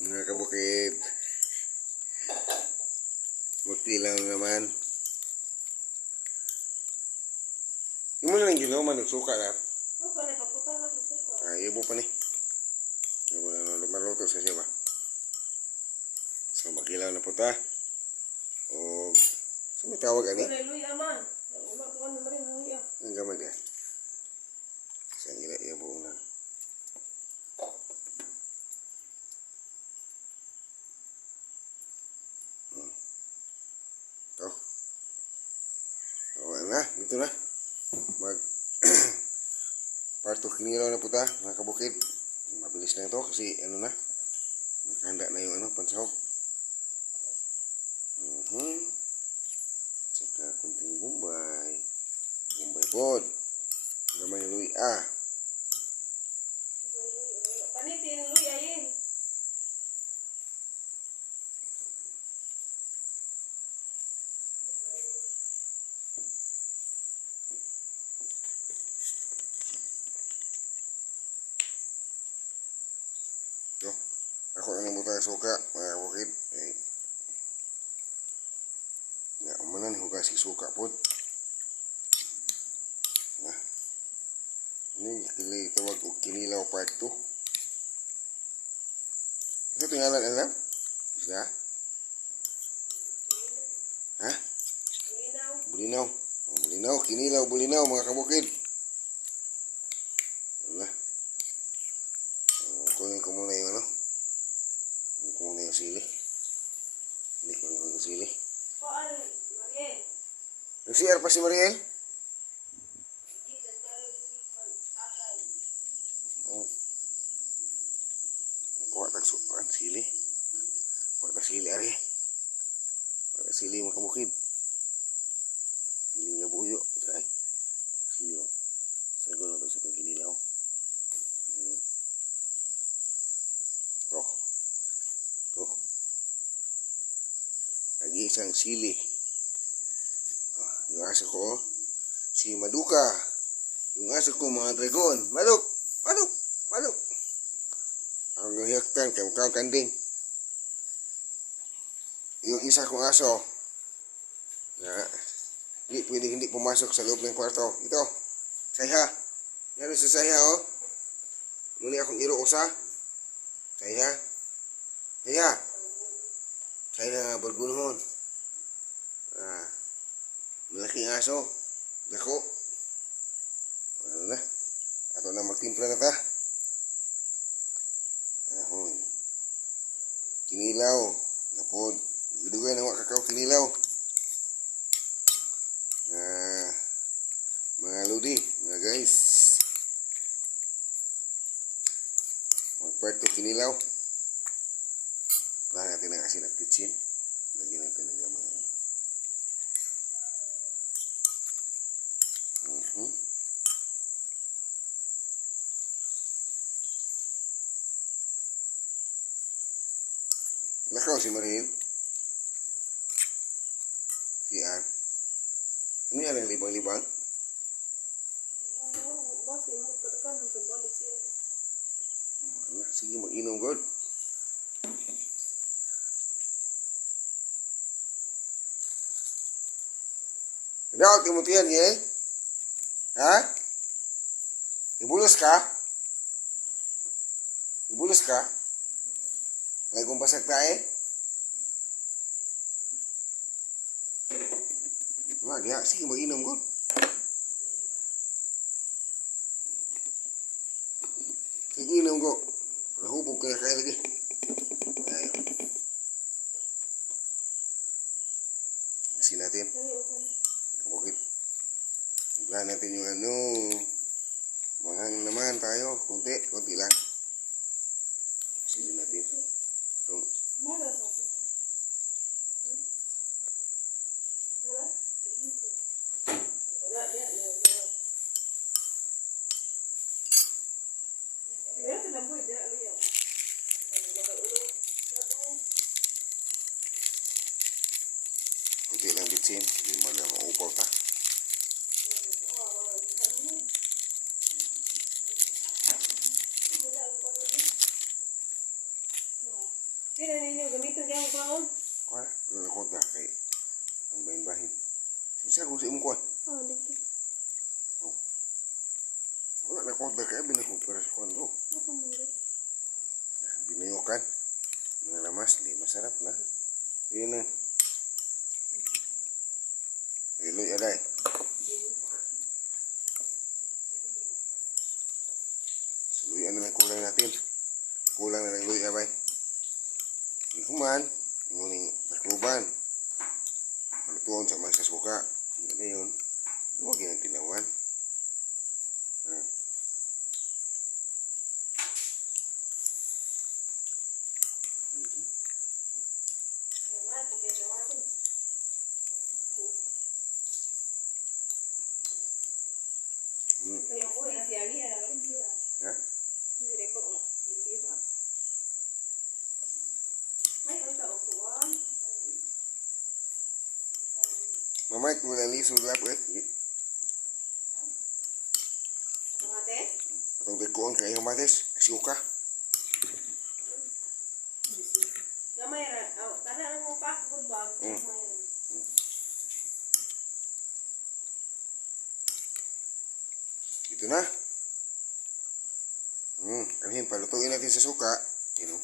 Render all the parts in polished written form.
Mga kabukid, magtilaw naman. Yung mo na lang ginawa, nagsuka na. Oo, pala, paputa na ko suka. Ibo pa ni. Ibo na maluto sa siya ba. So, makilaw na po ta. O, so may tawag ani? Wala, luya man. Wala ko ano na rin, luya. Ang gamay niya. Sa ila, ibo na. Ito. O, na, dito na. Parto kinilaw na po ta, mga kabukid. Mabilis na ito kasi ano na, nakahanda na yung pansahog. Saka kunting bumbay. Bumbay pod. Gamay luya. Panitin, luya yun. Ito. Ako lang butang suka, mga kabukid. Ya, umanan hugas si suka pod. Nah. Ini tawag og kinilaw part 2. Ano tingalan alam? Bisa? Ha? Bulinaw. Bulinaw, kinilaw, bulinaw mga kabukid. Nah. Kunin ko muna yung kunin ko muna yung sili. Hindi ko muna yung sili. Nag-CR pa si Mariel? Oh. Kuha tag sili. Kuha tag sili ari. Kuha tag sili mga kabukid. Sili na buyo. Try. Sili o. Sago na ito sa itong kinilaw. Ito. Ito. Nag-iisang sili. Yung aso ko, si Maduka. Yung aso ko, mga dragon. Maluk! Maluk! Maluk! Ang hiyaktan, kay mukha kanding. Yung isa kong aso, na, hindi pumasok sa loob ng kwarto. Ito, sayha. Yan sa sayha, oh. Muli akong iro-usa. Sayha. Sayha. Sayha, bergunhon. Malaking aso. Dako. Ano na? Ato na magtimpla na ta. Ahoy. Kinilaw. Napod. Gidugay na kakao kinilaw. Mga lodi. Mga guys. Magparto kinilaw. Wala natin ang asin at kitchen. Lagyan natin ng laman. Lakaw si Mariel. CR. Ano yan ang libang-libang? Sige, mag-inom god. Daw, timutian niya eh. Ha? Ibulos ka? Ibulos ka? May kumpasag tayo? Diya. Sige, mag-inom ko. Sige, inom ko. Nahubog ka na kayo lagi. Ayaw. Asin natin. Bukit. Higlaan natin yung manghang naman tayo. Kunti lang. Asin natin. Itong. Kunti lang bitsin. Hindi mo na maupaw ta. Sila ninyo, gamitin kayo ang kaon. Kuha na. Wala na kota kay ang bahin-bahin. Sisa ko sa imong kuha. Oh, dito. Wala na kota kaya binakupira sa kuha. Oh. Apa mo dito? Binayokan. Mga lamas, di masarap na. Yun na. Iloy aday. Suluyan na lang kulang natin. Kulang na lang iloy abay. Hindi kuman. Ngunit takluban. Malutuon sa mga suka. Hindi na yun. Huwag yun ang tinawan. Kaya ko eh, si Ali, alam mo, hindi. Ha? Hindi ko, hindi ba? Ay, ang kaupuan. Mamay, kung wala ni sulap eh. Kamates? Atong bekuan kay kamatis. Suka. Gamay ra. Oh, tara ang mo pak good bag. Ito na. Kanihin, palutuin natin sa suka. You know.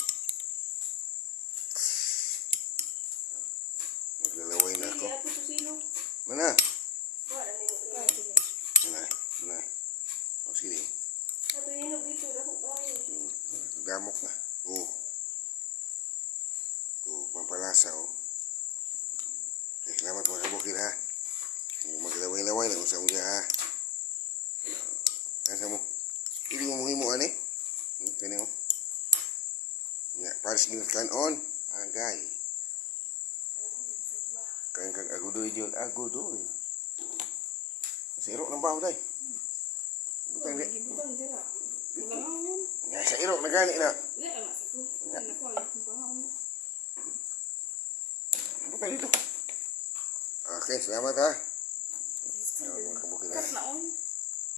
Maglalaway na ako. Sige, ako susilo. Mana? Wala na yung sige. Mana? Oh, sige. Ato hinog dito, dako kayo. Gamok na. Oh. Oh, pampalasa oh. Okay, salamat mga kabukid ha. Maglaway-laway na usap mo dyan ha. Asa mo? Hindi mo muhimo ani? Kani oh. Nga, paris ginatkan on. Agay. Kang agudoy yun. Agudoy. Sa irok ng baho day. Butang di. Gibutang dira. Nga, sa irok na gani na. Wala ala sa ko. Ano ko ang bahaw. Butang dito. Okay, salamat ha. Salamat mga kabukid ha. Kas na on.